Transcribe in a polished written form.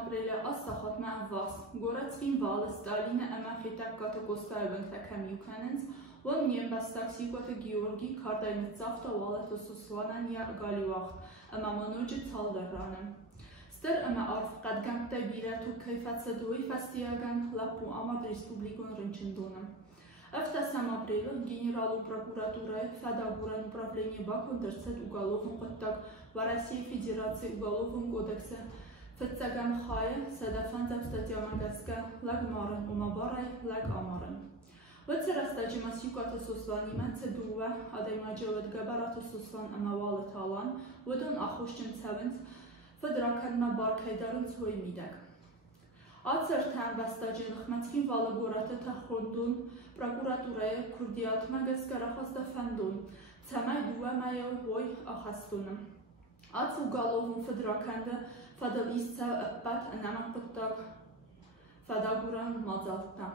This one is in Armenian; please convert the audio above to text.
ապրելը աստախատ մեղ վաս, գորացվին վալը Ստալինը əmə խիտակ կատը կոստայվն թəkəmյուքənենց, on niembastak sikote Georgi kardayını tsafta valet ususlananya galivaxt, əmə monojı çaldırranım. Ստեր əmə arf qadgəmtə birə tu kayfatsadoy fəstiyagən lapu amad respublikon rınçındonım. Эфтасам апреля генералу прокуратуры Федерального управления Бакундерцет уголовным кодтак в России Федерации уголовным кодексе Фетцагам Хая Садафантам статья Магаска Лагмарен Умабарай Лагамарен. Вот растаджима сюката суслани мацедува адаймаджават габарату суслан амавалы талан вот он ахушчим цавенц Федраканма Баркайдарун свой мидак. Ացերթան վաստաջեն խմացքին վալագորատը թախորդուն, պրակուրատուրայը կուրդիատ մագաս կարախաստը ֆանդուն, ծամայ դուամայը ոյ ախաստունը։ Աց ու գալովուն ֆդրականդը ֆադալիսցա ըպպատ նաման պտտակ ֆադագուրան մազալտա։